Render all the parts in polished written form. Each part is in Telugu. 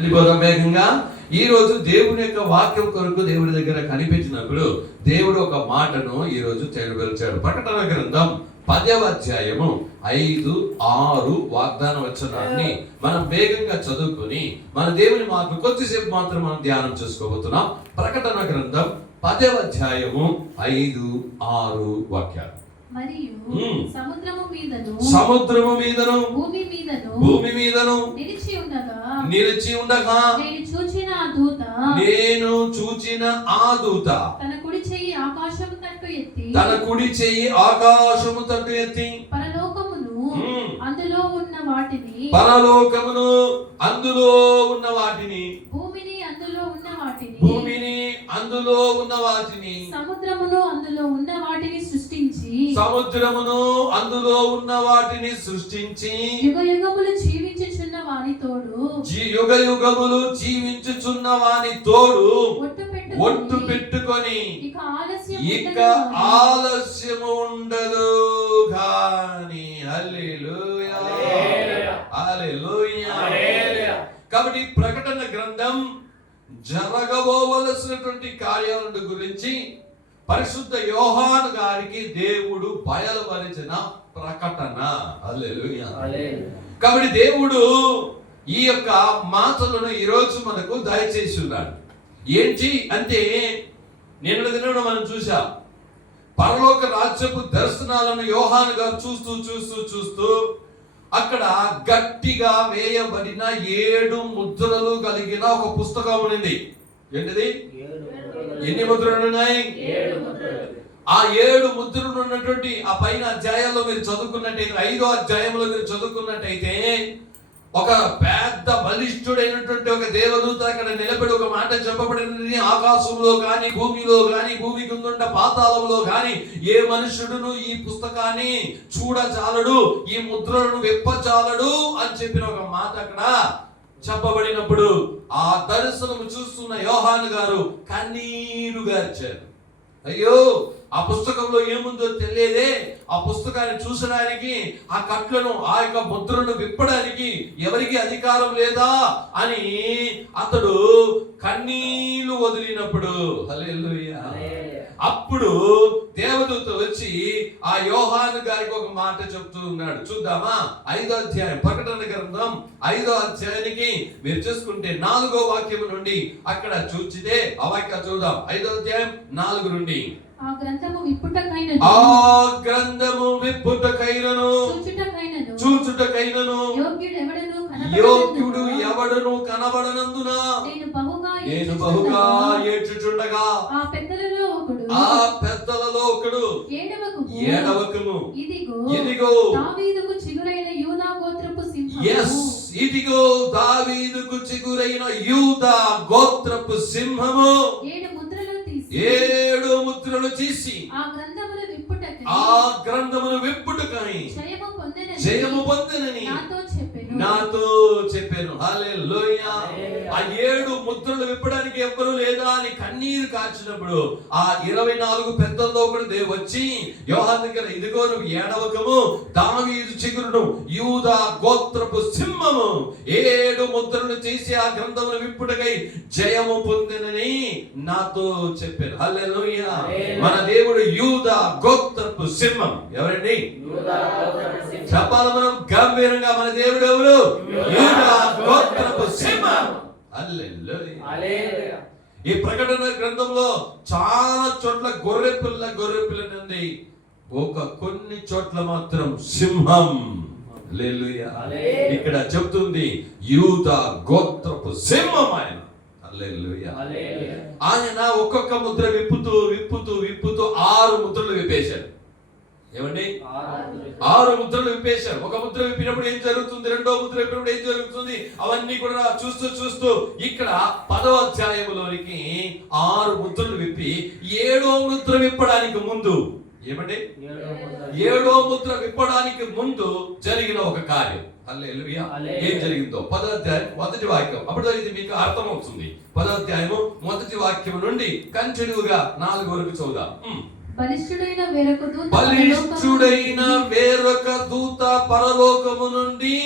వేగంగా ఈ రోజు దేవుని యొక్క వాక్యం కొరకు దేవుడి దగ్గర కనిపించినప్పుడు దేవుడు ఒక మాటను ఈ రోజు చేయబలిచాడు. ప్రకటన గ్రంథం 10వ అధ్యాయము 5, 6 వాగ్దాన వచనాన్ని మనం వేగంగా చదువుకుని మన దేవుని మాట కొద్దిసేపు మాత్రం మనం ధ్యానం చేసుకోబోతున్నాం. ప్రకటన గ్రంథం 10వ అధ్యాయము 5, 6 వాక్యాలు. మరియు సముద్రము మీదను భూమి మీదను నిలిచి ఉండగా నేను చూచిన ఆ దూత తన కుడి చెయ్యి ఆకాశము తట్టు ఎత్తి పరలోకమును అందులో ఉన్న వాటిని భూమిని అందులో ఉన్న వాటిని సముద్రమును అందులో ఉన్న వాటిని సృష్టించి యుగయుగములు జీవించుచున్న వాని తోడు ఒట్టు పెట్టుకొని ఇక ఆలస్యము ఉండదు గాని. హల్లెలూయా, హల్లెలూయా. కాబట్టి ప్రకటన గ్రంథం జరగబోవలసినటువంటి కార్యాల గురించి పరిశుద్ధ యోహాను గారికి దేవుడు బయలుపరిచిన ప్రకటన. హల్లెలూయా. కాబట్టి దేవుడు ఈ యొక్క మాటలను ఈరోజు మనకు దయచేసి ఉన్నాడు. ఏంటి అంటే నిన్న దినం మనం చూసాం, పరలోక రాజ్యపు దర్శనాలను యోహాను గారు చూస్తూ అక్కడ గట్టిగా వేయబడిన 7 ముద్రలు కలిగిన ఒక పుస్తకం ఉంది. ఏంటిది? ఎన్ని ముద్రలు ఉన్నాయి? 7 ఆ 7 ముద్రలు ఉన్నటువంటి ఆ పైన అధ్యాయాల్లో మీరు చదువుకున్నట్టయితే, 5వ అధ్యాయంలో మీరు చదువుకున్నట్టయితే ఒక పెద్ద బలిష్ఠుడైనటువంటి ఒక దేవదూత అక్కడ నిలబడి ఒక మాట చెప్పబడింది. ఆకాశంలో కానీ భూమిలో కానీ భూమి కింద పాతాళంలో కానీ ఏ మనుషుడును ఈ పుస్తకాన్ని చూడచాలడు, ఈ ముద్రలను విప్పచాలడు అని చెప్పిన ఒక మాట అక్కడ చెప్పబడినప్పుడు ఆ దర్శనము చూస్తున్న యోహాను గారు కన్నీరు గార్చారు. అయ్యో, ఆ పుస్తకంలో ఏముందో తెలియదే, ఆ పుస్తకాన్ని చూసడానికి, ఆ కట్లను, ఆ యొక్క ముద్రను విప్పడానికి ఎవరికి అధికారం లేదా అని అతడు కన్నీళ్లు వదిలినప్పుడు, హల్లెలూయా, అప్పుడు దేవదూత వచ్చి ఆ యోహాను గారికి ఒక మాట చెప్తూ ఉన్నాడు. చూద్దామా? 5వ అధ్యాయం, ప్రకటన గ్రంథం 5వ అధ్యాయానికి మీరు చూసుకుంటే 4వ వాక్యం నుండి అక్కడ చూచితే ఆ వాక్యాలు చూద్దాం. 5వ అధ్యాయం 4 నుండి. ఆ గ్రంథము విప్పుటకైనను చూచుటకైనను యోగ్యుడు ఎవడును కనబడనందున నేను బహుగా ఏడ్చుచుండగా ఆ పెద్దలలో ఒకడు ఏడవకము, ఇదిగో దావీదుకు చిగురైన యూదా గోత్రపు సింహము 7 ముద్రలు తీసి ఆ గ్రంథమును విప్పుటకై జయము పొందెనని నాతో చెప్పాను. హల్లెలూయా. ఆ 7 ముద్రలు విప్పడానికి ఎవ్వరు లేదా అని కన్నీరు కార్చినప్పుడు ఆ 24 పెద్దల్లో ఒకడు వచ్చి యోహాను దగ్గర, ఇదిగో నువ్వు ఏడవకము, దావీదు చిగురును యూదా గోత్రపు సింహము 7 ముద్రలు చేసి ఆ గ్రంథమును విప్పుటకై జయము పొందెనని నాతో చెప్పాను. హల్లెలూయా. మన దేవుడు యూదా గోత్రపు సింహం. ఎవరండి? చెప్పాలి మనం గంభీరంగా, మన దేవుడు ఎవరు? యూదా గోత్రపు సింహం. హల్లెలూయా. ఈ ప్రకటన గ్రంథంలో చాలా చోట్ల గొర్రె పిల్ల ఉంది, కొన్ని చోట్ల మాత్రం సింహం. హల్లెలూయా. ఇక్కడ చెప్తుంది యూదా గోత్రపు సింహం ఆయన. హల్లెలూయా. ఆయన ఒక్కొక్క ముద్ర విప్పుతూ 6 ముద్రలు విప్పేశాడు. ఏమండి? 6 ముద్రలు విప్పేశారు. ఒక ముద్ర విప్పినప్పుడు ఏం జరుగుతుంది, రెండో ముద్ర విప్పినప్పుడు ఏం జరుగుతుంది, అవన్నీ కూడా చూస్తూ ఇక్కడ 10వ అధ్యాయంలోనికి 6 ముద్రలు విప్పి 7వ ముద్ర విప్పడానికి ముందు, ఏమండి, 7వ ముద్ర విప్పడానికి ముందు జరిగిన ఒక కార్యం. హల్లెలూయా. ఏం జరిగిందో 10వ అధ్యాయం 1వ వాక్యం అప్పుడు ఇది మీకు అర్థమవుతుంది. 10వ అధ్యాయము 1వ వాక్యం నుండి కంటిన్యూగా 4 వరకు చదువుదాం. బలిష్ఠుడైన వేరొక దూత పరలోకము నుండి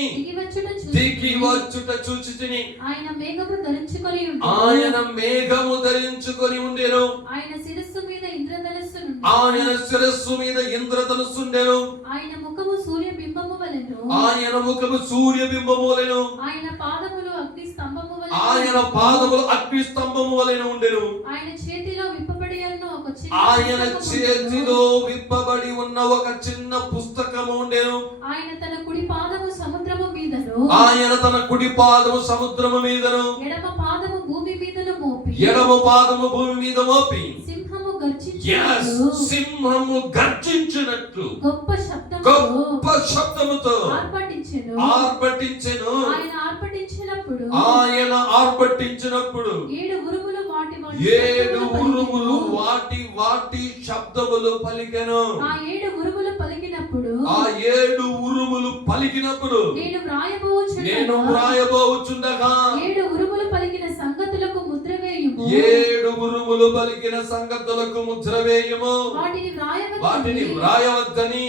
దిగి వచ్చుట చూచితిని. ఆయన మేఘము ధరించుకొని ఉండెను. ఆయన మేఘము ధరించుకొని ఉండెను. ఆయన శిరస్సు మీద ఇంద్రధనుస్సు నుండి. ఆయన శిరస్సు మీద ఇంద్రధనుస్సు ఉండెను. ఆయన ముఖము సూర్యబింబము వలెను. ఆయన ముఖము సూర్యబింబము వలెను. ఆయన పాదములు అగ్ని స్తంభము వలెను. ఆయన పాదములు అగ్ని స్తంభము వలెను ఉండెను. ఆయన చేతిలో విప్పబడి ఉన్న ఒక చిన్న ఆయన పుస్తకము చేతిలో ఉండెను. విప్పబడి ఉన్న ఒక చిన్న పుస్తకము ఉండెను. ఆయన తన కుడి పాదము సముద్రము మీదను. ఆయన తన కుడి పాదము సముద్రము మీదను. ఎడమ పాదము భూమి మీదను మోపి. ఎడమ పాదము భూమి మీద మోపి. సింహము Yes, గర్జించినట్లు. సింహము గర్జించినట్లు గొప్ప శబ్దముతో. గొప్ప శబ్దముతో ఆర్భటించెను. ఆర్భటించెను. ఆయన ఆర్భటించినప్పుడు. ఆయన ఆర్భటించినప్పుడు 7 ఉరుములు వాటి వాటి 7 శబ్దములు ఉరుములు పలికెను. వాటి వాటి శబ్దములు పలికెను. ఆ 7 ఉరుములు పలికినప్పుడు. ఆ 7 ఉరుములు పలికినప్పుడు నేను వ్రాయబోచుండగా. నేను వ్రాయబోచుండగా 7 ఉరుములు పలికిన సంగతులకు ముద్ర వేయుము. 7 ఉరుములు పలికిన సంగతులకు ముద్ర వేయుము. వాటిని వ్రాయవద్దని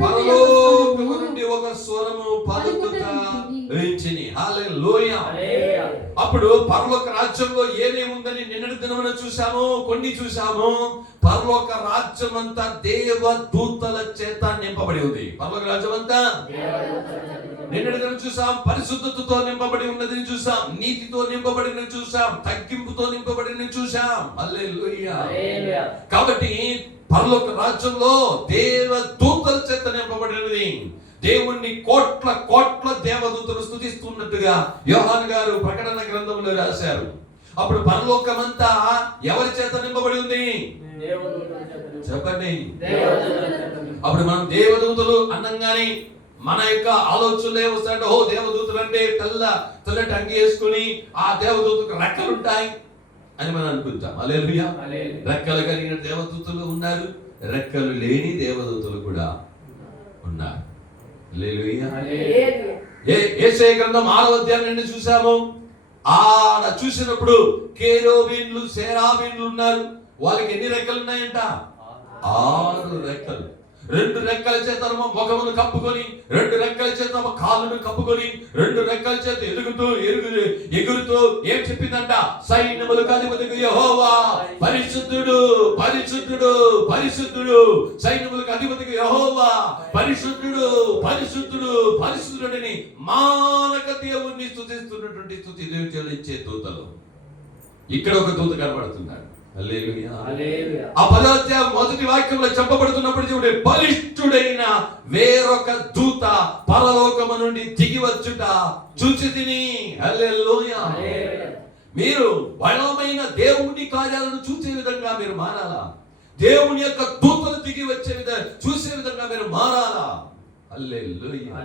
పరలోకము నుండి ఒక స్వరము పలుకుతా వినిపించిని. హల్లెలూయా. అప్పుడు పరలోక రాజ్యంలో ఏమేముందని నిన్నటి దినమున చూసాము, కొన్ని చూసాము. పరలోక రాజ్యం అంతా దేవదూతల చేత నింపబడి ఉంది. పరలోక రాజ్యం అంతా నిన్నటి దినం చూసాం, పరిశుద్ధతతో నింపబడి ఉన్నది చూసాం, నీతితో నింపబడిన చూసాం, తగ్గింపుతో నింపబడిన చూసాం. హల్లెలూయా. కాబట్టి పరలోక రాజ్యంలో దేవదూతల చేత నింపబడినది. దేవుణ్ణి కోట్ల కోట్ల దేవదూతలు స్తుతిస్తున్నట్టుగా యోహాను గారు ప్రకటన గ్రంథంలో రాశారు. అప్పుడు పరలోకమంతా ఎవరి చేత నింపబడి ఉంది? చెప్పండి. అప్పుడు మనం దేవదూతలు అన్నంగానే మన యొక్క ఆలోచనలు ఏమొస్తాయంటే, ఓ దేవదూతలు అంటే తెల్లటి అంగి వేసుకుని ఆ దేవదూతకు రెక్కలు ఉంటాయి అని మనం అనుకుంటాం. హల్లెలూయా. రెక్కలు కలిగిన దేవదూతలు ఉన్నారు, రెక్కలు లేని దేవదూతలు కూడా ఉన్నారు. హల్లెలూయా. యేషయా గ్రంథం 6వ అధ్యాయం చూసాము. ఆడ చూసినప్పుడు కేరోబీన్లు సెరాబీన్లు ఉన్నారు. వాళ్ళకి ఎన్ని రెక్కలు ఉన్నాయంట? 6 రెక్కలు. 2 రెక్కల చేత ముఖమును కప్పుకొని, 2 రెక్కల చేత కాళ్ళను కప్పుకొని, 2 రెక్కల చేత ఎగురుతూ ఏం చెప్పిందంట? సైన్యములకు అధిపతికి యెహోవా పరిశుద్ధుడు, పరిశుద్ధుడు, పరిశుద్ధుడు. సైన్యములకు అధిపతికి యెహోవా పరిశుద్ధుడు, పరిశుద్ధుడు, పరిశుద్ధుడని మానక దేవుణ్ణి స్తుతిస్తున్నటువంటి స్తుతి చెల్లించే దూతలు. ఇక్కడ ఒక దూత కనబడుతున్నాడు. హల్లెలూయా. ఆ 10వ అధ్యాయం మొదటి వాక్యంలో చెప్పబడుతున్నప్పుడు చూడండి, బలిష్ఠుడైన వేరొక దూత పరలోకము నుండి దిగి వచ్చుట చూచితిని. హల్లెలూయా. మీరు బలమైన దేవుని కార్యాలను చూసే విధంగా మీరు మారాలా? దేవుని యొక్క దూతలు దిగి వచ్చే విధంగా చూసే విధంగా మీరు మారాలా? హల్లెలూయా.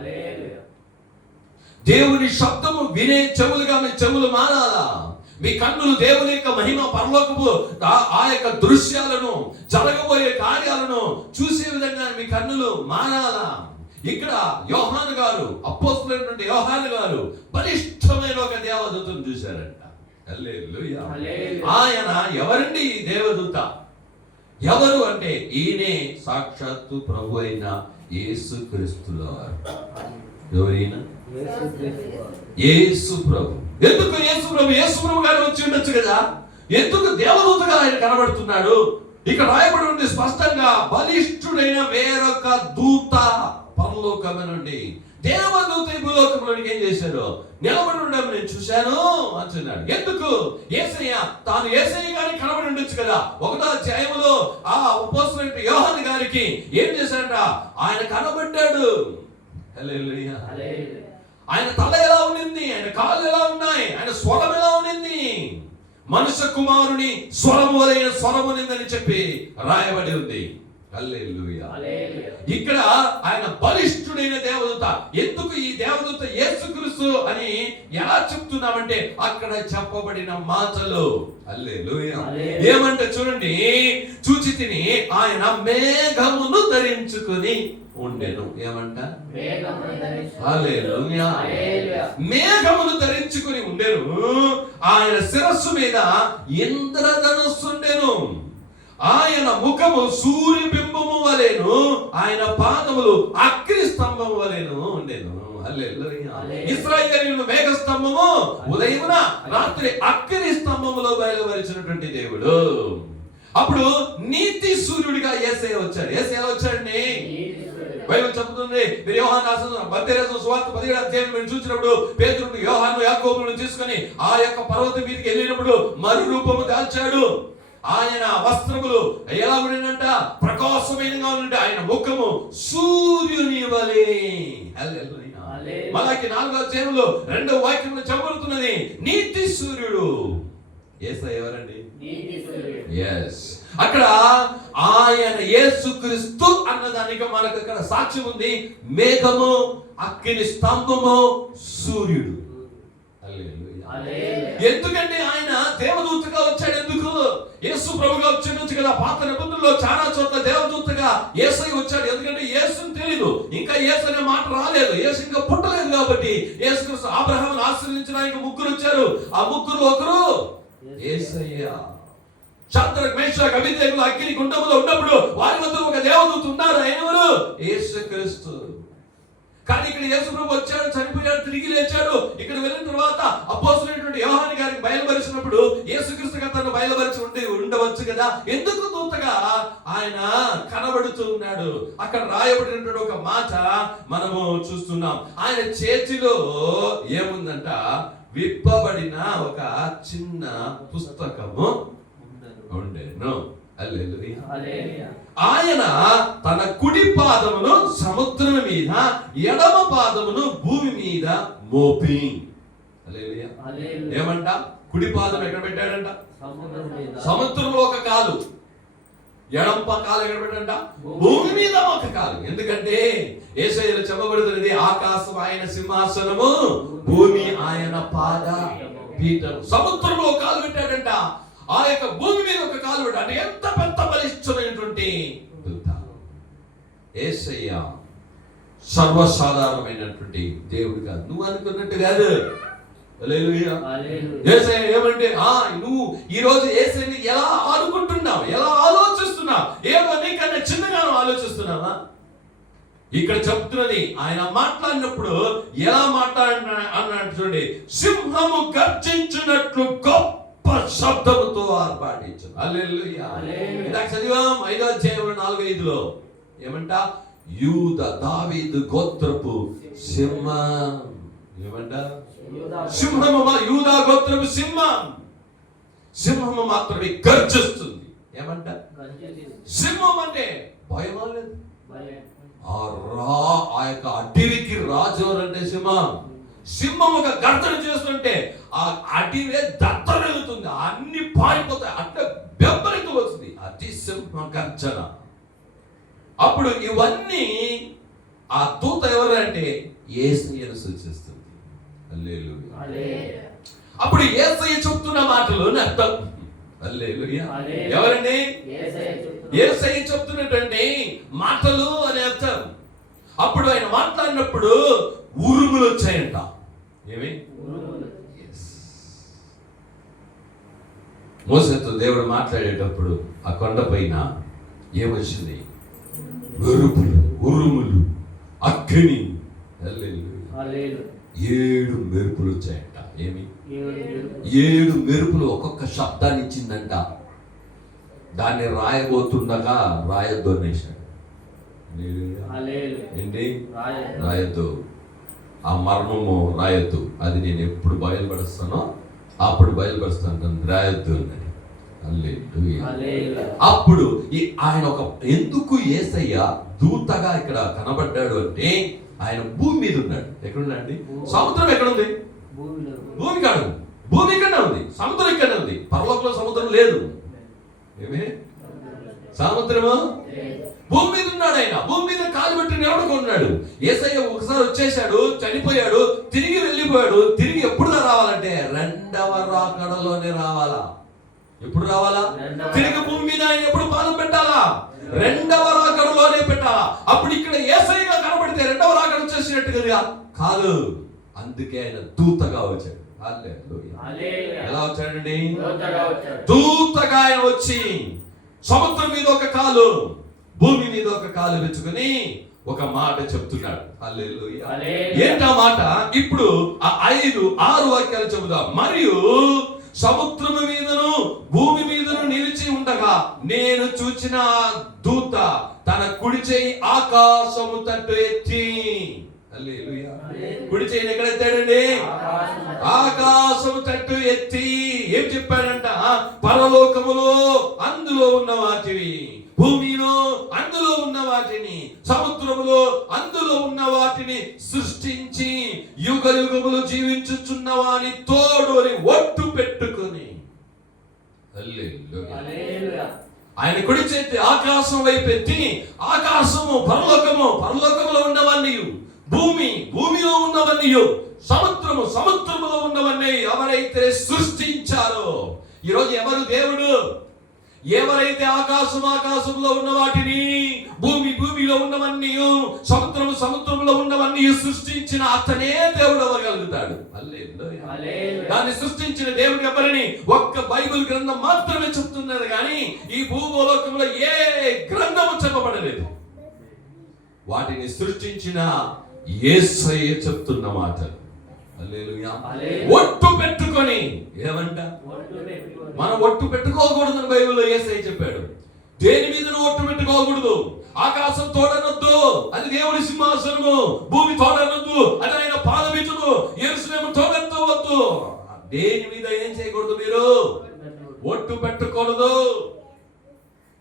దేవుని శబ్దము వినే చెవులుగా మీ చెవులు మారాలా? మీ కన్నులు దేవుని యొక్క మహిమ పరలోకపు ఆ యొక్క దృశ్యాలను, జరగబోయే కార్యాలను చూసే విధంగా మీ కన్నులు మారాలా? ఇక్కడ యోహాను గారు, అపోస్తలుడైనటువంటి యోహాను గారు బలిష్టమైన ఒక దేవదూతను చూశారంట. హల్లెలూయా. ఆయన ఎవరండి ఈ దేవదూత? ఎవరు అంటే ఈయనే సాక్షాత్తు ప్రభు అయిన యేసుక్రీస్తుల వారు. ఎవరైనా? యేసు ప్రభు. ఎందుకు యేసు ప్రభు? యేసు ప్రభు గారు వచ్చి ఉండొచ్చు కదా. ఎందుకు దేవదూతగా ఆయన కనబడుతున్నాడు? ఇక్కడ రాయబడి ఉంది స్పష్టంగా, బలిష్ఠుడైన వేరొక దూత పరలోకము నుండి. దేవదూత భూలోకంలోనికి ఏం చేశారు? నిలబడి ఉండడం నేను చూశాను అంటున్నాడు. ఎందుకు? యేసయ్య తాను యేసయ్యగానే కనబడి ఉండొచ్చు కదా. 1వ అధ్యాయంలో ఆ అపోస్తలుడైన యోహాను గారికి ఏం చేశాడంట? ఆయన కనబడ్డాడు. హల్లెలూయా. ఆయన తల ఎలా ఉండింది, ఆయన కాళ్ళు ఎలా ఉన్నాయి, ఆయన స్వరం ఎలా ఉండింది? మనుష్య కుమారుని స్వరము వలైన స్వరము ఉందని చెప్పి రాయబడి ఉంది. హల్లెలూయా. ఇక్కడ ఆయన బలిష్ఠుడైన దేవదూత. ఎందుకు ఈ దేవదూత యేసుక్రీస్తు అని ఎలా చెప్తున్నామంటే అక్కడ చెప్పబడిన మాటలు. హల్లెలూయా. ఏమంటే చూడండి, చూచితిని ఆయన మేఘమును ధరించుకొని ఉండెను. ఏమంట? హల్లెలూయా. మేఘమును ధరించుకొని ఉండెను. ఆయన శిరస్సు మీద ఇంద్రధనుస్సు ఉండెను. ఆయన ముఖము సూర్యబింబము వలెను, ఆయన పాదములు అగ్ని స్తంభము వలెను ఉండెను. హల్లెలూయా. ఇశ్రాయేలీయులను మేఘ స్తంభము, ఉదయమున రాత్రి అగ్ని స్తంభములో బయలుపరిచినటువంటి దేవుడు. అప్పుడు నీతి సూర్యుడిగా యేసయ్య వచ్చాడు. యేసయ్య ఎలా వచ్చాడండి? బైబిల్ చెప్తుంది, మీరు యోహాను రాసిన మత్తయి రాసిన సువార్త 17వ అధ్యాయం మీరు చూసినప్పుడు పేతురును, యోహాను, యాకోబులను తీసుకొని ఆ యొక్క పర్వతం మీదకి వెళ్ళినప్పుడు మరు రూపము దాల్చాడు. ఆయన వస్త్రములు ఎలా ఉండేనంట? ప్రకాశమైనగా ఉండే. ఆయన ముఖము సూర్యుని వలె. హల్లెలూయా. మలాకి 4వ అధ్యాయంలో 2వ వాక్యంలో చెప్పబడుతున్నది నీతి సూర్యుడు. యేసయ్య ఎవరండి? yes. అక్కడ ఆయన యేసుక్రీస్తు అన్నదానికి మనకు అక్కడ సాక్ష్యం ఉంది. మేఘము, అగ్ని స్తంభము, సూర్యుడు. ఎందుకంటే ఆయన దేవదూతగా వచ్చాడు. ఎందుకు? యేసు ప్రభుగా వచ్చాడు కదా. పాత నిబంధనలో చాలా చోట్ల దేవదూతగా యేసయ్య వచ్చాడు. ఎందుకంటే యేసుని తెలియదు, ఇంకా యేసు అనే మాట రాలేదు, యేసు ఇంకా పుట్టలేదు. కాబట్టి యేసు అబ్రహామును ఆశీర్వదించడానికి ముగ్గురు వచ్చారు. ఆ ముగ్గురు ఒకరు యేసయ్య. శాద్రక్, మేషాక్, అబేద్నెగోలు అగ్ని గుండములో ఉన్నప్పుడు వారి మధ్య ఒక దేవదూత ఉన్నారు. ఆయన ఎవరు? యేసుక్రీస్తు. కానీ ఇక్కడ యేసు ప్రభు వచ్చాడు, చనిపోయాడు, తిరిగి లేచాడు. ఇక్కడ వెళ్ళిన తర్వాత అపోస్తలుడైనటువంటి యోహాను గారికి బయలుపరిచినప్పుడు యేసుక్రీస్తుగా తను బయలుపరిచి ఉండవచ్చు కదా. ఎందుకు దూతగా ఆయన కనబడుతూ ఉన్నాడు? అక్కడ రాయబడినటువంటి ఒక మాట మనము చూస్తున్నాం. ఆయన చేతిలో ఏముందంట? విప్పబడిన ఒక చిన్న పుస్తకము ఉండెను. హల్లెలూయా. ఆయన తన కుడి పాదమును సముద్రం మీద, ఎడమ పాదమును భూమి మీద మోపి. హల్లెలూయా. ఏమంట? కుడి పాదం ఎక్కడ పెట్టాడంట? సముద్రంలో ఒక కాలు, ఎడమ కాలు ఎక్కడ పెట్టాడంట? భూమి మీద ఒక కాలు. ఎందుకంటే యేసయ్యలో చెప్పబడుతున్నది, ఆకాశం ఆయన సింహాసనము, భూమి ఆయన పాద పీఠం. సముద్రంలో ఒక కాలు పెట్టాడంట, ఆ యొక్క భూమి మీద ఒక కాలు పెట్టాడు. అంటే ఎంత పెద్ద బలిష్టమైనటువంటి దూత. యేసయ్య సర్వసాధారణమైనటువంటి దేవుడు కాదు, నువ్వు అనుకున్నట్టు కాదు. హల్లెలూయా. యేసయ్య ఏమంటే, నువ్వు ఈ రోజు యేసయ్యని ఎలా ఆడుకుంటున్నావు, ఎలా ఆలోచిస్తున్నావు? ఏదో నీకన్నా చిన్నగా ఆలోచిస్తున్నావా? ఇక్కడ చెప్తున్నది, ఆయన మాట్లాడినప్పుడు ఎలా అన్నాడు చూడండి. సింహము గర్జించినట్లు గొప్ప శబ్దముతో ఆర్భాటించు. హల్లెలూయా. ఇందాక చదివాం 5వ అధ్యాయం 4-5లో ఏమంట? యూద, దావీదు గోత్రపు సింహం. ఏమంట? సింహము, యూదా గోత్రపు సింహం. సింహము మాత్రమే గర్జిస్తుంది. ఏమంట? సింహం అంటే భయమా లేదు? ఆ యొక్క అడవికి రాజు అంటే సింహం. సింహం ఒక గర్జన చేస్తుంటే ఆ అడవి దత్తరెలుతుంది, అన్ని పారిపోతాయి, అట్లా బెంబరితో వస్తుంది. అది సింహ గర్జన. అప్పుడు ఇవన్నీ ఆ దూత ఎవరు అంటే యేసయ్యను సూచిస్తుంది. హల్లెలూయా. అప్పుడు యేసయ్య చెప్తున్న మాటలు అర్థం. హల్లెలూయా. ఎవరండి? యేసయ్య చెప్తున్నటువంటి మాటలు అని అర్థం. అప్పుడు ఆయన మాట్లాడినప్పుడు ఉరుములు వచ్చాయంట. ఏమి? మోసేతో దేవుడు మాట్లాడేటప్పుడు ఆ కొండ పైన ఏమొచ్చింది? మెరుపులు, ఉరుములు, అగ్ని. 7 మెరుపులు వచ్చాయంట. ఏమి? 7 మెరుపులు ఒక్కొక్క శబ్దాన్ని ఇచ్చిందంట. దాన్ని రాయబోతుండగా రాయొద్దు అనేసాడు. ఏంటి? రాయొద్దు, ఆ మర్మము రాయొద్దు, అది నేను ఎప్పుడు బయలుపరుస్తానో అప్పుడు బయలుపరుస్తాను, రాయొద్దు అన్నది. అప్పుడు ఆయన ఎందుకు యేసయ్య దూతగా ఇక్కడ కనబడ్డాడు అంటే, ఆయన భూమి మీద ఉన్నాడు. ఎక్కడున్నాడు? సముద్రం ఎక్కడుంది? భూమి కాదు, భూమి ఇక్కడనే ఉంది, సముద్రం ఇక్కడనే ఉంది. పరలోకంలో సముద్రం లేదు. ఏమే? సముద్రము భూమి మీద ఉన్నాడు. ఆయన భూమి మీద కాలు పెట్టి నిలబడుకున్నాడు. యేసయ్య ఒకసారి వచ్చేసాడు, చనిపోయాడు, తిరిగి వెళ్ళిపోయాడు. తిరిగి ఎప్పుడు రావాలంటే 2వ రాకడలోనే రావాలా. ఎప్పుడు రావాలా? తిరిగి భూమి మీద ఆయన ఎప్పుడు పాదం పెట్టాలా? 2వ రాకడలోనే పెట్టాలా. అప్పుడు ఇక్కడ యేసయ్యగా కనబడితే 2వ రాకడ వచ్చేసినట్టుగా కాదు. అందుకే ఆయన దూతగా వచ్చాడు. ఎలా వచ్చాడండి? దూతగా ఆయన వచ్చి సముద్రం మీద ఒక కాలు, భూమి మీద ఒక కాలు పెంచుకొని ఒక మాట చెప్తున్నాడు. హల్లెలూయా. హల్లెలూయా. ఏంటా మాట? ఇప్పుడు ఆ 6 వాక్యాలు చెబుదాం. మరియు సముద్రము మీదను భూమి మీదను నిలిచి ఉండగా నేను చూచిన దూత తన కుడి చేయి ఆకాశము తట్టు ఎత్తి. హల్లెలూయా. కుడి చేయిని ఎక్కడ ఎత్తాడండి? ఆకాశము తట్టు ఎత్తి ఏం చెప్పాడంట? పరలోకములో అందులో ఉన్న వాటిని, భూమిలో అందులో ఉన్న వాటిని, సముద్రములో అందులో ఉన్న వాటిని సృష్టించి యుగ యుగములు జీవించుచున్న వాని తోడు అని ఒట్టు పెట్టుకొని. హల్లెలూయా. ఆయన కుడి చేతి ఆకాశం వైపు ఎత్తి, ఆకాశము పరలోకము, పరలోకములో ఉన్నవన్నీ, భూమిలో ఉన్నవన్నీ, సముద్రములో ఉన్నవన్నీ ఎవరైతే సృష్టించారో. ఈరోజు ఎవరు దేవుడు? ఎవరైతే ఆకాశంలో ఉన్న వాటిని, భూమిలో ఉన్నవన్నీ, సముద్రంలో ఉన్నవన్నీ సృష్టించిన అతనే దేవుడు అవ్వగలుగుతాడు. హల్లెలూయా. దాన్ని సృష్టించిన దేవుడు ఎవరని ఒక్క బైబిల్ గ్రంథం మాత్రమే చెప్తున్నది, కానీ ఈ భూలోకంలో ఏ గ్రంథము చెప్పబడలేదు. వాటిని సృష్టించిన యేసయ్య చెప్తున్న మాట. హల్లెలూయా. ఒట్టు పెట్టుకొని. ఏమంట? మనం ఒట్టు పెట్టుకోకూడదని బైబిల్లో యేసయ్య చెప్పాడు. దేని మీద ఒట్టు పెట్టుకోకూడదు. ఆకాశం తోడనొద్దు, అది దేవుడి సింహాసనము. భూమి తోడనొద్దు, అది ఆయన పాదబీజము. యెరూషలేము తోడనొద్దు. దేని మీద ఏం చేయకూడదు? మీరు ఒట్టు పెట్టకూడదు.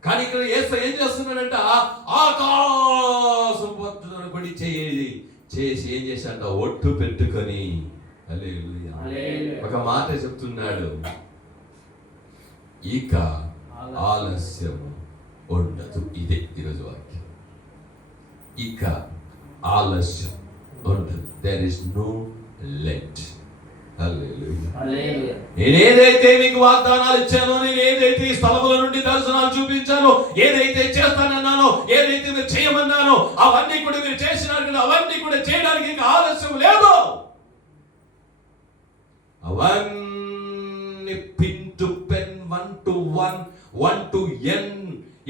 కానీ ఇక్కడ యేసయ్య ఏం చేస్తున్నాడంట? ఆకాశం పట్టుకొని చేసి ఏం చేశాడంట? ఒట్టు పెట్టుకొని. హల్లెలూయా. ఒక మాట చెప్తున్నాడు, ఇక ఆలస్యం ఉండదు. ఇదే ఈరోజు వాక్యం. ఇక ఆలస్యం ఉండదు. There is no let. Hallelujah. నేనేదైతే మీకు వాగ్దానాలు ఇచ్చానో, నేను ఏదైతే ఈ స్థలముల నుండి దర్శనాలు చూపించానో, ఏదైతే చేస్తానన్నానో, ఏదైతే మీరు చేయమన్నానో అవన్నీ కూడా మీరు చేసినారు కదా. అవన్నీ కూడా చేయడానికి ఇంకా ఆలస్యం లేదు. అవన్నీ pin to pen, 1 to 1, 1 to N,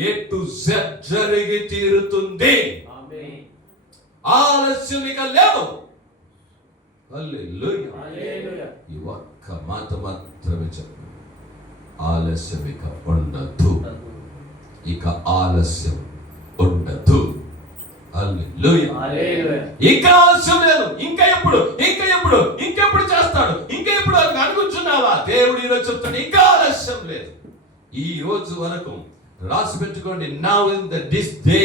A to Z జరిగి తీరుతుంది. ఆలస్యం ఇక లేదు. హల్లెలూయా. ఈ ఒక్క మాట మాత్రమే చెప్పు. ఆలస్యం ఇక ఉండదు. ఇక ఆలస్యం ఉండదు. హల్లెలూయా. ఇంకా ఆలస్యం లేదు. ఇంకా ఎప్పుడు చేస్తాడు? ఇంకా ఎప్పుడు అనుకుంటున్నావా? దేవుడు ఈరోజు చెప్తాడు, ఇంకా ఆలస్యం లేదు. ఈ రోజు వరకు రాసి పెట్టుకోండి. Now in this day.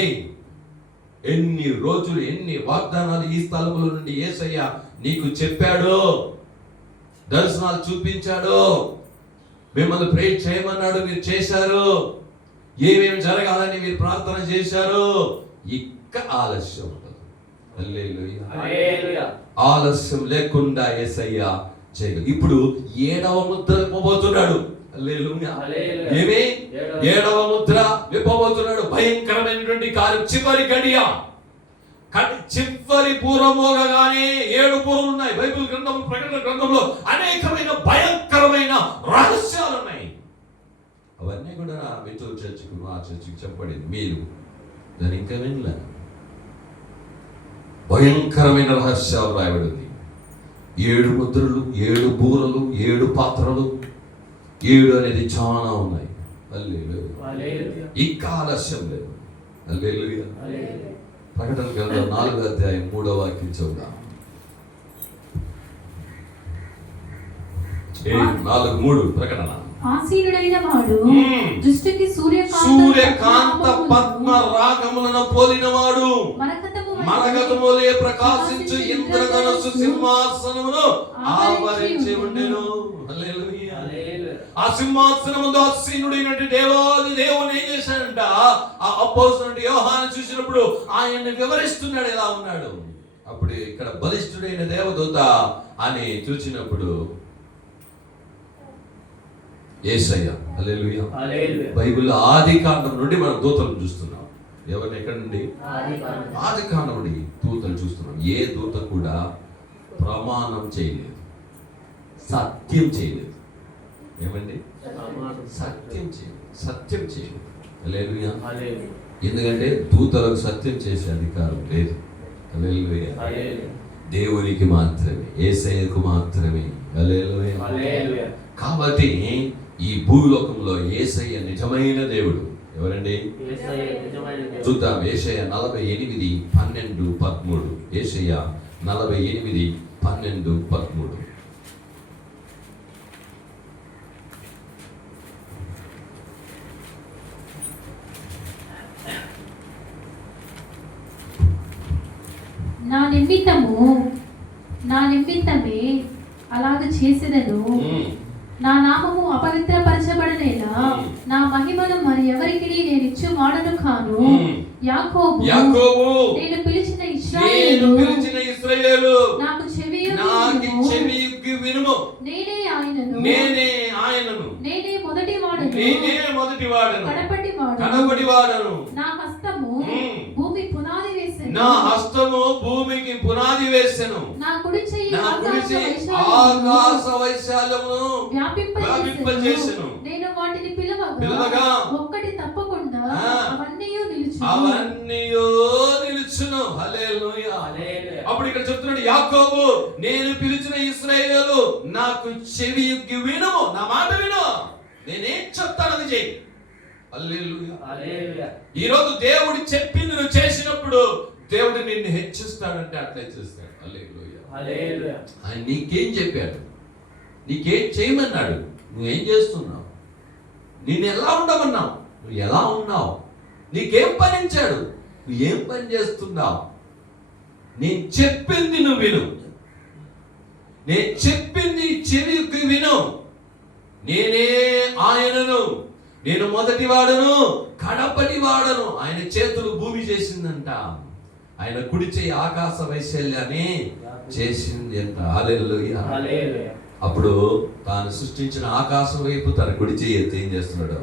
ఎన్ని రోజులు, ఎన్ని వాగ్దానాలు ఈ స్థలముల నుండి యేసయ్య నీకు చెప్పాడు, దర్శనాలు చూపించాడు, మిమ్మల్ని ప్రే చేయమన్నాడు, మీరు చేశారు, ఏమేమి జరగాలని మీరు ప్రార్థన చేశారు. ఇక ఆలస్యం ఉండదు. హల్లెలూయా. ఆలస్యం లేకుండా యేసయ్య చేయగలడు. ఇప్పుడు 7వ ముద్ర విప్పబోతున్నాడు. హల్లెలూయా. ఏమి? 7వ ముద్ర విప్పబోతున్నాడు. భయంకరమైనటువంటి కార్యం. చివరి గడియ, చివరి పూర్వమోగగానే 7 పూర్వలు ఉన్నాయి బైబిల్ గ్రంథం, ప్రకటన గ్రంథంలో. అనేకమైన భయంకరమైన రహస్యాలు ఉన్నాయి. అవన్నీ కూడా మీతో చర్చకు, మా చర్చకు చెప్పబడింది. మీరు దాన్ని ఇంకా వినలే. భయంకరమైన రహస్యాలు రాయబడింది. 7 ముద్రలు, 7 బూరలు, 7 పాత్రలు, 7 అనేది చాలా ఉన్నాయి. హల్లెలూయా. ఇంకా ఆలస్యం లేదు. హల్లెలూయా. ప్రకటన గ్రంథం 4వ అధ్యాయం 3వ వాక్యం చదువుదాం. 4:3 ప్రకటన. ఆసీనుడైన వాడు దృష్టికి సూర్యకాంత పద్మ రాగములను పోలినవాడు, మరకతములే ప్రకాశించు ఇంద్రధనుస్సు సింహాసనమును ఆవరించి ఉండెను. హల్లెలూయా. ఆ సింహాసనం ముందు ఆసీనుడైనటువంటి దేవాది దేవుని ఏం చేశాడంట? ఆ అపోస్తలుడు యోహాను చూసినప్పుడు ఆయన్ని వివరిస్తున్నాడు, ఎలా ఉన్నాడు. అప్పుడు ఇక్కడ బలిష్ఠుడైన దేవదూత అని చూసినప్పుడు యేసయ్య. హల్లెలూయా. బైబిల్లో ఆదికాండం నుండి మనం దూతలను చూస్తున్నాం. ఎవరిని? ఎక్కడ నుండి? ఆదికాండం నుండి దూతలు చూస్తున్నాం. ఏ దూత కూడా ప్రమాణం చేయలేదు, సత్యం చేయలేదు. ఏమండి? సత్యం చేయలేదు. హల్లెలూయా. ఎందుకంటే దూతలకు సత్యం చేసే అధికారం లేదు. హల్లెలూయా. దేవునికి మాత్రమే, యేసయ్యకు మాత్రమే. హల్లెలూయా. కాబట్టి ఈ భూలోకంలో యేసయ్య నిజమైన దేవుడు. ఎవరండి? చూద్దాం. యేషయ 48:12-13. యేషయ 48:12-13. నా నిమిత్తమే అలాగ చేసేదను. నా నామము అపవిత్రపరచబడనేలా నా మహిమను మరి ఎవరికి నేను ఇచ్చువాడను కాను. యాకోబు నేను పిలిచిన ఇశ్రాయేలు నాకు చెవియొగ్గి వినుము. నేనే ఆయనను, నేనే మొదటివాడను, కడపటివాడను. నా హస్తము భూమికి పునాది వేసెను. నా కుడి చెయ్యి ఆకాశ వైశాల్యమును వ్యాపింపజేసెను. నేను వాటిని పిలవగా ఒక్కటి తప్పకుండా అవన్నీ నిలుచును. హల్లెలూయా. అప్పుడు ఇక్కడ చెప్తున్నాడు యాకోబు, నేను పిలిచిన ఇశ్రాయేలు నాకు చెవియొగ్గి వినుము. నా మాట విను, నేనేం చెప్తాను అది చెయ్యి. హల్లెలూయా. ఈరోజు దేవుడు చెప్పింది నువ్వు చేసినప్పుడు దేవుడు నిన్ను హెచ్చిస్తాడంటే అట్లా హెచ్చిస్తాడు. హల్లెలూయా. ఆయన నీకేం చెప్పాడు, నీకేం చేయమన్నాడు, నువ్వేం చేస్తున్నావు, నేను ఎలా ఉండమన్నావు, నువ్వు ఎలా ఉన్నావు, నీకేం పని ఇచ్చాడు, నువ్వు ఏం పని చేస్తున్నావు. నేను చెప్పింది నువ్వు విను, నేను చెప్పింది చెవికి విను. నేనే ఆయనను, నేను మొదటి వాడను, కడపటి వాడను. ఆయన చేతులు భూమి చేసిందంట, ఆయన కుడి చేయి ఆకాశ వైశాల్యాన్ని చేసింది అంట. హల్లెలూయా. అప్పుడు తాను సృష్టించిన ఆకాశం వైపు తన కుడి చేయి ఎత్తి ఏం చేస్తున్నాడు,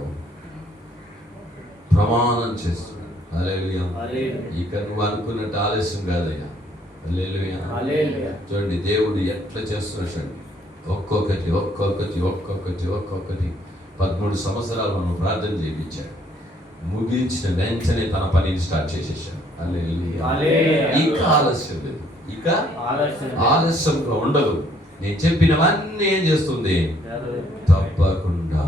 ప్రమాణం చేస్తున్నాడు. హల్లెలూయా. ఇక నువ్వు అనుకున్నట్టు ఆలస్యం కాదయ్యా. హల్లెలూయా. చూడండి దేవుడు ఎట్లా చేస్తున్నాడు. ఒక్కొక్కటి 13 సంవత్సరాలు మనం ప్రార్థన చేయించాడు. ముగించిన వెంటనే తన పనిని స్టార్ట్ చేసేసాడు. ఇక ఆలస్యం లేదు, ఇక ఆలస్యంగా ఉండదు. నేను చెప్పినవన్నీ ఏం చేస్తుంది తప్పకుండా.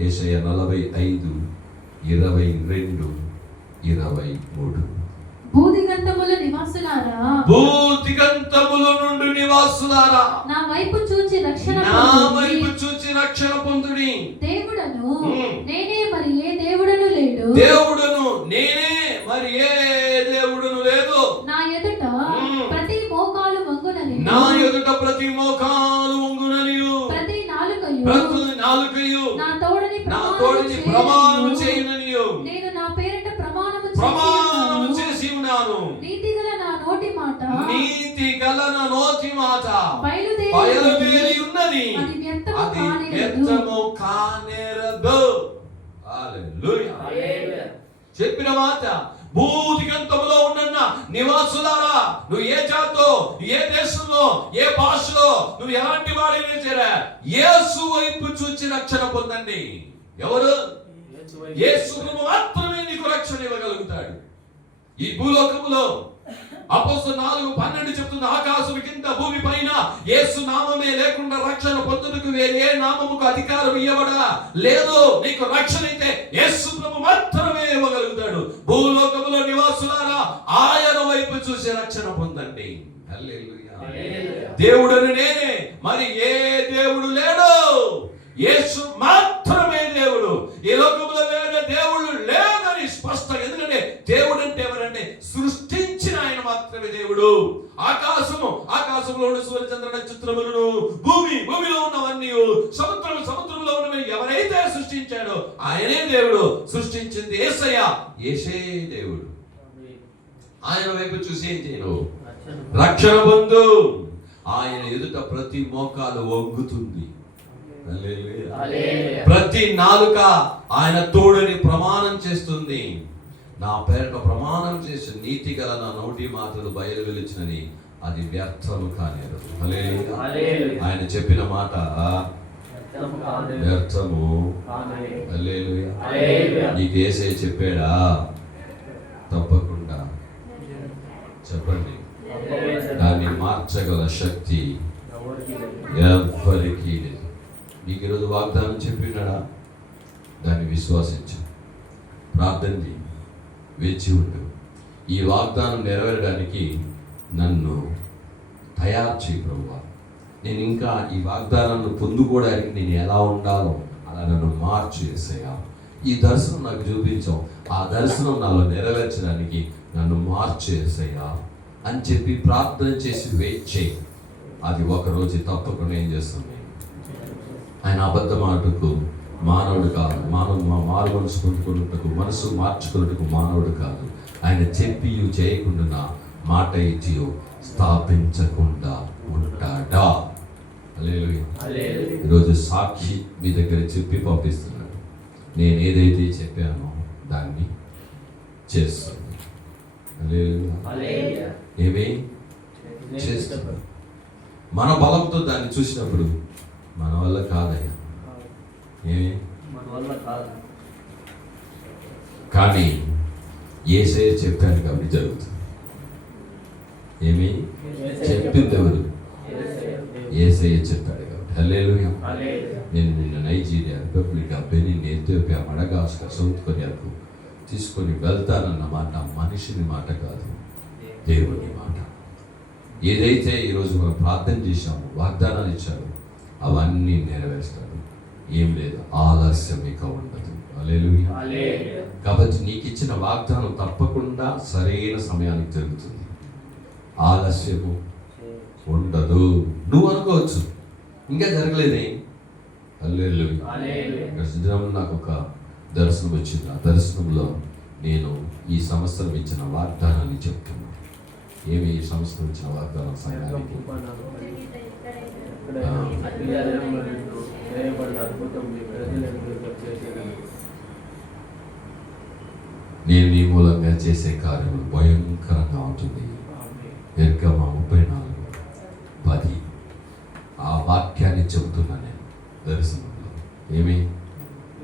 యేషయ 45:22-23. భూదిగంతముల నివాసులారా, భూదిగంతముల నుండి నివాసులారా, నా వైపు చూచి రక్షణ పొందుడి. దేవుడను నేనే, మరి ఏ దేవుడను లేడు. దేవుడను నేనే, మరి ఏ దేవుడను లేదు. నా ఎదుట ప్రతి మోకాలు వంగునని, ప్రతి నాలుకయు నా తోడని ప్రమాణము చేయుననియు. నేను నా పేరిట ప్రమాణము చేసి ఉన్నాను. నీతిగల నా నోటి మాట బయలుదేరి ఉన్నది, అది వ్యర్థము కానేరదు. హల్లెలూయా. చెప్పిన మాట, భూదిగంతములో ఉన్న నివాసులారా, నువ్వు ఏ జాతో, ఏ దేశంలో, ఏ భాషలో, నువ్వు ఎలాంటి వాడైనా సరే యేసు వైపు చూచి రక్షణ పొందండి. ఎవరు? యేసు మాత్రమే నీకు రక్షణ ఇవ్వగలుగుతాడు. ఈ భూలోకములో అపోస్తలుల 4:12 చెప్తుంది, ఆకాశం కింద భూమి పైన యేసు నామమే లేకుండా రక్షణ పొందుటకు వేరే ఏ నామముకు అధికారం ఇవ్వబడా లేదు. నీకు రక్షణ అయితే యేసు ప్రభు మాత్రమే ఇవ్వగలుగుతాడు. భూలోకములో నివాసులారా, ఆయన వైపు చూసి రక్షణ పొందండి. హల్లెలూయా. దేవుడను నేనే, మరి ఏ దేవుడు లేడు. యేసు మాత్రమే దేవుడు. ఈ లోకంలో వేరే దేవుడు లేదని స్పష్టంగా. ఎందుకంటే దేవుడు అంటే ఎవరంటే సృష్టించిన ఆయన మాత్రమే దేవుడు. ఆకాశంలో ఉన్న సూర్య చంద్ర నక్షత్రములను, భూమిలో ఉన్నవన్నీ, సముద్రంలో ఉన్నవన్నీ ఎవరైతే సృష్టించాడో ఆయనే దేవుడు. సృష్టించింది యేసే దేవుడు. ఆయన వైపు చూసి ఏం చేయను, రక్షణ పొందు. ఆయన ఎదుట ప్రతి మోకాలు వంగుతుంది. ప్రతి నాలుక ఆయన తోడని ప్రమాణం చేస్తుంది. నా పేరుట ప్రమాణం చేసి నీతి గల నా నోటి మాటలు బయలు వెలిచినని, అది వ్యర్థము కానేరు. ఆయన చెప్పిన మాట వ్యర్థము. హల్లెలూయా. నీకు యేసయ్య చెప్పాడా తప్పకుండా చెప్పండి, దాన్ని మార్చగల శక్తి ఎవరికి లేదు. నీకు ఈరోజు వాగ్దానం చెప్పినాడా? దాన్ని విశ్వసించు, ప్రార్థన చేయి, వేచి ఉండు. ఈ వాగ్దానం నెరవేరడానికి నన్ను తయారు చేయి ప్రభువా. నేను ఇంకా ఈ వాగ్దానాన్ని పొందుకోవడానికి నేను ఎలా ఉండాలో అలా నన్ను మార్చు యేసయ్యా. ఈ దర్శనం నాకు చూపించావు, ఆ దర్శనం నాలో నెరవేర్చడానికి నన్ను మార్చు యేసయ్యా అని చెప్పి ప్రార్థన చేసి వెయిట్ చేయి. అది ఒకరోజు తప్పకుండా ఏం చేస్తుంది? ఆయన అబద్ధం ఆటకు మానవుడు కాదు, మారు మనసు పొందుకున్నట్టుకు, మనసు మార్చుకున్నట్టుకు మానవుడు కాదు. ఆయన చెప్పి చేయకుండా మాట ఇచ్చి స్థాపించకుండా ఉంటాడా? హల్లెలూయా. ఈరోజు సాక్షి మీ దగ్గర చెప్పి పంపిస్తున్నాడు, నేను ఏదైతే చెప్పానో దాన్ని చేస్తుంది. హల్లెలూయా. ఏమి చేస్తుంది? మన బలంతో దాన్ని చూసినప్పుడు మన వల్ల కాదయ్యా, ఏమి మన వల్ల కాదు, కానీ యేసయ్య చెప్పాడు కాబట్టి జరుగుతుంది. ఏమి చెప్పింది ఎవరు? యేసయ్య చెప్పాడు కాబట్టి. హల్లెలూయా. నేను నిన్న Nigeria, Republic, Benin, Ethiopia, Madagascar, South కొరియాకు తీసుకొని వెళ్తానన్న మాట మనిషిని మాట కాదు, దేవుని మాట. ఏదైతే ఈరోజు మనం ప్రార్థన చేశామో, వాగ్దానాలు ఇచ్చాడు, అవన్నీ నెరవేరుస్తాడు. ఏం లేదు, ఆలస్యం ఇక ఉండదు. హల్లెలూయా. కాబట్టి నీకు ఇచ్చిన వాగ్దానం తప్పకుండా సరైన సమయానికి జరుగుతుంది, ఆలస్యము ఉండదు. నువ్వు అనుకోవచ్చు ఇంకా జరగలేదే. హల్లెలూయా. నాకు ఒక దర్శనం వచ్చింది. ఆ దర్శనంలో నేను ఈ సంవత్సరం ఇచ్చిన వాగ్దానాన్ని చెప్తున్నాను. ఏమి ఈ సంవత్సరం ఇచ్చిన వాగ్దానం? సంఘానికి నేను నీ మూలంగా చేసే కార్యములు భయంకరంగా ఉంటుంది. నిర్గమ 34:10 ఆ వాక్యాన్ని చెబుతున్నా నేను దర్శనంలో. ఏమి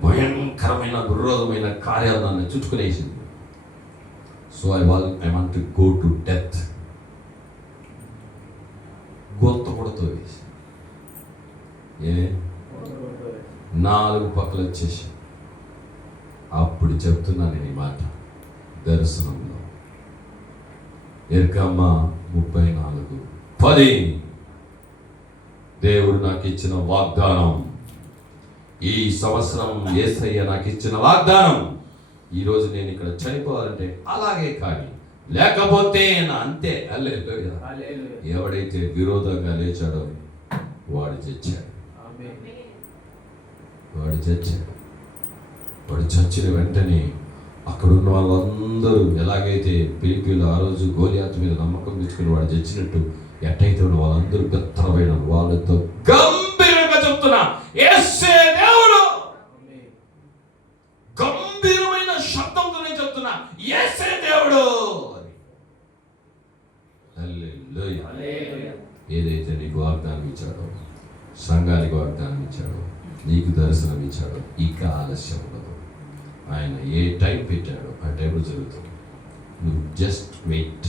భయంకరమైన దుర్రోధమైన కార్యాలు నన్ను చుట్టుకునేసింది. So I want to go to death. గొంత కొడుతూ వేసి 4 పక్కలు వచ్చేసి అప్పుడు చెప్తున్నాను నేను ఈ మాట దర్శనంలో. నిర్గమ 34:10 దేవుడు నాకు ఇచ్చిన వాగ్దానం. ఈ సంవత్సరం యేసయ్య నాకు ఇచ్చిన వాగ్దానం. ఈరోజు నేను ఇక్కడ చనిపోవాలంటే అలాగే, కానీ లేకపోతే అంతే. హల్లెలూయా. ఎవడైతే విరోధంగా లేచాడో వాడు చచ్చాడు. వాడు చచ్చిన వెంటనే అక్కడ ఉన్న వాళ్ళందరూ ఎలాగైతే పిలిపిలు ఆ రోజు గోలియాతు మీద నమ్మకం తెచ్చుకుని వాడు చచ్చినట్టు ఎట్టయితే ఉన్న వాళ్ళందరూ గత్తరమైన వాళ్ళతో గంభీరంగా చెప్తున్నా, యేసే దేవుడు. గంభీరమైన శబ్దంతోనే చెప్తున్నా, యేసే దేవుడు అని. హల్లెలూయా. ఏదైతే నీకు వాగ్దానం ఇచ్చాడో, సంఘానికి వాగ్దానం ఇచ్చాడో, నీకు దర్శనం ఇచ్చాడో, ఇక ఆలస్యం ఉండదు. ఆయన ఏ టైం పెట్టాడో ఆ టైంలో జరుగుతుంది. నువ్వు just wait,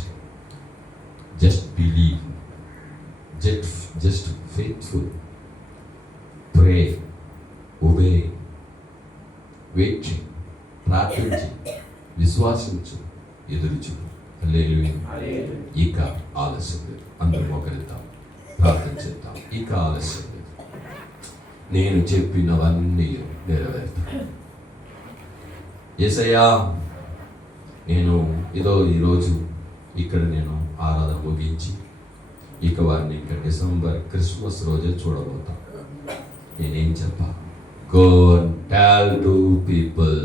just believe, just faithful, pray, obey, wait చేయి, ప్రార్థించి, విశ్వాసించు, ఎదురుచు. హల్లెలూయా. ఇక ఆలస్యం లేదు. అందరూ మోకరిద్దాం, ప్రార్థన చేద్దాం. ఇక ఆలస్యం లేదు. నేను చెప్పినవన్నీ నెరవేరుతాను. యేసయ్యా, నేను ఈరోజు ఇక్కడ నేను ఆరాధన ముగించి ఇక వారిని ఇంకా డిసెంబర్ క్రిస్మస్ రోజే చూడబోతాను. నేనేం చెప్పాలి? Go and tell to people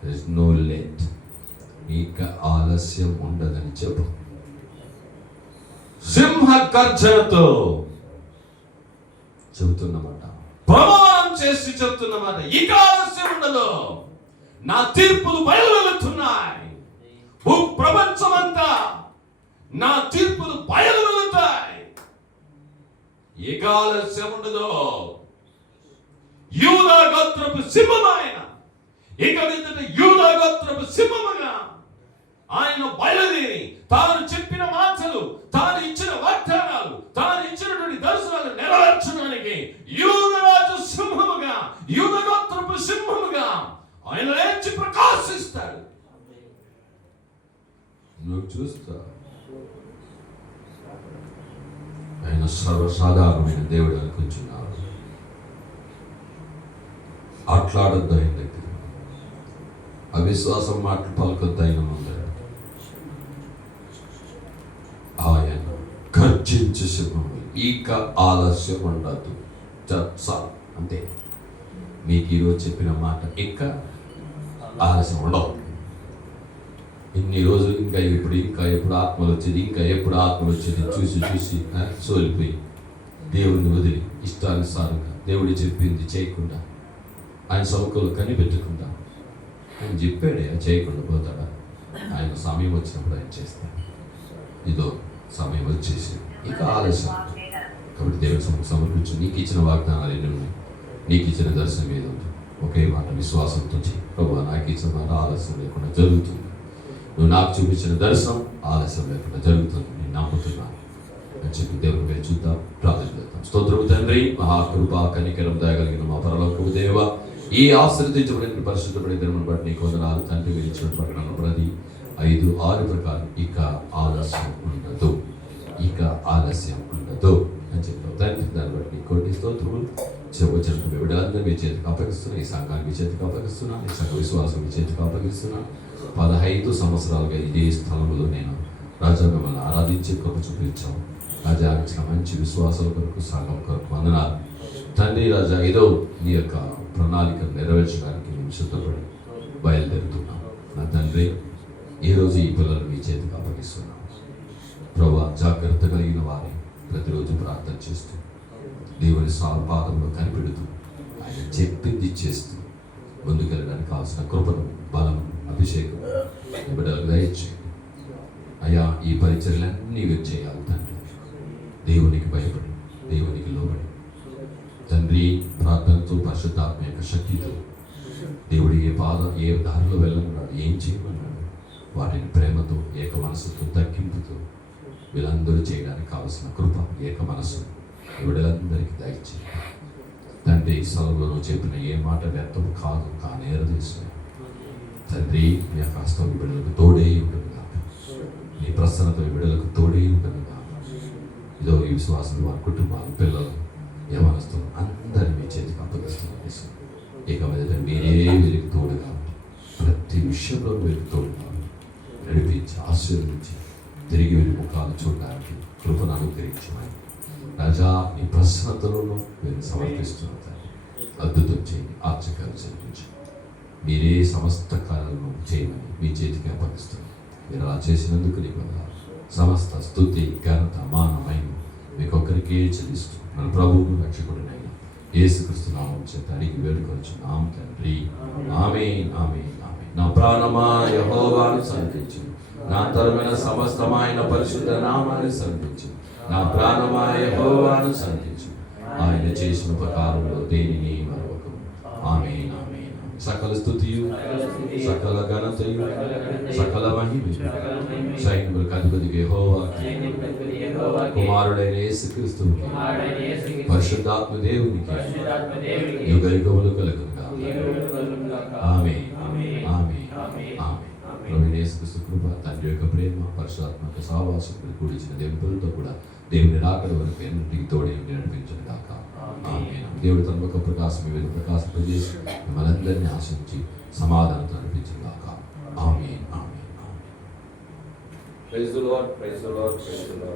there is no late. ఇక ఆలస్యం ఉండదని చెప్పు. సింహ గర్జనతో చెబుతున్నమాట, ప్రమాణం చేసి చెబుతున్నమాట, ఇక ఆలస్యం ఉండదు. నా తీర్పులు బయలువెళ్తున్నాయి. ప్రపంచమంతా నా తీర్పులు బయలువెళ్తాయి. ఇక ఆలస్యం ఉండదు. యూదా గోత్రపు సింహమైన ఇక మీదట యూదా గోత్రపు సింహముగా ఆయన బయలుదేరి తాను చెప్పిన మాటలు, తాను ఇచ్చిన వాగ్దానాలు, తాను ఇచ్చినటువంటి దర్శనాలు నెరవేర్చడానికి యూదరాజు సింహముగా, యూదగోత్రపు సింహముగా ఆయన లేచి ప్రకాశిస్తాడు. నువ్వు చూస్తా, ఆయన సర్వసాధారణమైన దేవుడు అనుకుంటున్నాడు. ఆటలాడొద్దు ఆయన దగ్గర, అవిశ్వాసం మాటలు పలకొద్దు ఆయన ముందర. ఆయన గర్జించు సింహము, ఇక ఆలస్యం ఉండదు. అంతే. మీకు ఈరోజు చెప్పిన మాట ఇక ఆలస్యం ఉండవు. ఇన్ని రోజులు ఇంకా ఎప్పుడు ఆత్మలు వచ్చేది, ఇంకా ఎప్పుడు ఆత్మలు వచ్చేది చూసి సోలిపోయి దేవుడిని వదిలి ఇష్టానుసారంగా దేవుడు చెప్పింది చేయకుండా, ఆయన సౌకర్యాలు కనిపెట్టకుండా, ఆయన చెప్పాడే చేయకుండా పోతాడా? ఆయన సమయం వచ్చినప్పుడు ఆయన చేస్తాడు. ఇదో సమయం వచ్చేసి ఇక ఆలస్యం. కాబట్టి దేవుడి సమర్పించు. నీకు ఇచ్చిన వాగ్దానాలు ఎన్ని ఉన్నాయి, నీకు ఇచ్చిన దర్శనం ఏదో ఉంది. ఒకే మాట విశ్వాసంతో చెయ్యి. ప్రభువా, నాకు ఇచ్చిన మాట ఆలస్యం లేకుండా జరుగుతుంది. నువ్వు నాకు చూపించిన దర్శనం ఆలస్యం లేకుండా జరుగుతుంది, నేను నమ్ముతున్నాను అని చెప్పి దేవుని పేరు చూద్దాం, ప్రార్థన చేద్దాం. స్తోత్రము తండ్రి, మహాకృప కనికరం దయగలిగిన మా పరలోకపు దేవ, ఈ ఆశ్రదించబడిన పరిశుద్ధపడిన దినమును బట్టి నీకు వందనాలు తండ్రి. మీరు ఇచ్చిన ప్రకటన ప్రతి 5-6 ప్రకారం ఇక ఆలస్యం ఉండదు, ఇక ఆలస్యం ఉండదు అని చెప్పావు తండ్రి. దాన్ని బట్టి నీ కోటి స్తోత్రములు. వచ్చిన బిడ్డలందరూ మీ చేతికి అప్పగిస్తున్నా, ఈ సంఘాన్ని మీ చేతికి అప్పగిస్తున్నా, ఈ సంఘ విశ్వాసం మీ చేతికి అప్పగిస్తున్నా. 15 సంవత్సరాలుగా ఇదే స్థలంలో నేను రాజా మిమ్మల్ని ఆరాధించే కృప చూపించాము. రాజా ఇచ్చిన మంచి విశ్వాసాల కొరకు, సంఘం కొరకు వందనాలు తండ్రి. రాజా ఏదో నీ యొక్క ప్రణాళికను నెరవేర్చడానికి మేము సిద్ధపడి బయలుదేరుతున్నాం. నా తండ్రి, ఈరోజు ఈ పిల్లలు మీ చేతికి అప్పగిస్తున్నాం. ప్రభా, జాగ్రత్త కలిగిన వారి ప్రతిరోజు ప్రార్థన చేస్తూ, దేవుని పాదంలో కనిపెడుతూ, ఆయన చెప్పింది చేస్తూ ముందుకెళ్ళడానికి కావాల్సిన కృపను, బలం, అభిషేకం బిడ్డలకు దయచేయండి అయ్యా. ఈ పరిచర్యలన్నీ మీరు చేయాలి తండ్రి. దేవునికి భయపడి, దేవునికి లోబడి తండ్రి, ప్రార్థనతో, పరిశుద్ధాత్మ యొక్క శక్తితో దేవుడి ఏ దారిలో వెళ్ళమన్నాడు, ఏం చేయమన్నాడు, వాటిని ప్రేమతో, ఏక మనసుతో, తగ్గింపుతో వీళ్ళందరూ చేయడానికి కావలసిన కృప, ఏక మనసు బిడ్డలందరికీ దయచేయండి తండ్రి. ఈ స్థలంలో చెప్పిన ఏ మాట వ్యర్థం కాదు, కానీ ఎరదీస్తాయి తండ్రి. మీ యొక్క హస్తం బిడ్డలకు తోడే ఉంటుంది కాక, మీ ప్రసన్నత బిడ్డలకు తోడే ఉంటుంది కాక. ఇదో ఈ విశ్వాసం వారి కుటుంబాలు, పిల్లలు, యవనస్తులు అందరినీ మీ చేతికి అప్పగిస్తున్నారు. ఇక మీద మీరే వీరికి తోడుగా, ప్రతి విషయంలో వీరికి తోడుగా నడిపించి, ఆశీర్వదించి, తిరిగి వీరి ముఖాలు చూడడానికి కృపను అనుగ్రహించమని రాజా మీ ప్రసన్నతలను వీరిని సమర్పిస్తున్నారు. అద్భుతం చేయండి, ఆశ్చర్యాలు జరిపించండి. మీరే సమస్త కార్యాలను చేయమని మీ చేతికి అప్పగిస్తున్నారు. మీరు అలా చేసినందుకు నీకు సమస్త స్తుతి, ఘనత, మానమైన మీకు ఒక్కరికే చెల్లిస్తూ మన ప్రభువును రక్షకుడినైనా యేసుక్రీస్తు నామం చేత అడిగి వేడుకొచ్చున్నాం తండ్రి. ఆమేన్, ఆమేన్, ఆమేన్. నా ప్రాణమా యెహోవాను సన్నిధించు, నా తరమైన సమస్తమైన పరిశుద్ధ నామాన్ని సన్నిధించు. నా ప్రాణమా యెహోవాను సన్నిధించు, ఆయన చేసిన ఉపకారంలో దేనిని మరొకము. ఆమేన్, ఆమేన్. సకల స్తుతియు, సకల ఘనతయు, సకల మహిమయు సైన్యములకు అధిపతికి యెహోవాకి, కుమారుడైన యేసుక్రీస్తువుకి, పరిశుద్ధాత్మ దేవునికి యుగయుగములు కలుగునుగాక. ఆమేన్, ఆమేన్, ఆమేన్. ప్రభువైన యేసుక్రీస్తు కృప, తండ్రి యొక్క ప్రేమ, పరిశుద్ధాత్మక సహవాసం కూడిచిన దేవునితో కూడా దేవుని రాకడ వరకు ఎన్నింటికి తోడే నడిపించను గాక. ఆమేన్. దేవుడి తన యొక్క ప్రకాశం మీద ప్రకాశింపజేసి మిమ్మల్ని అందరినీ ఆశించి సమాధానంతో నడిపించను గాక. ఆమేన్, ఆమేన్, ఆమేన్. Praise the Lord, praise the Lord, praise the Lord.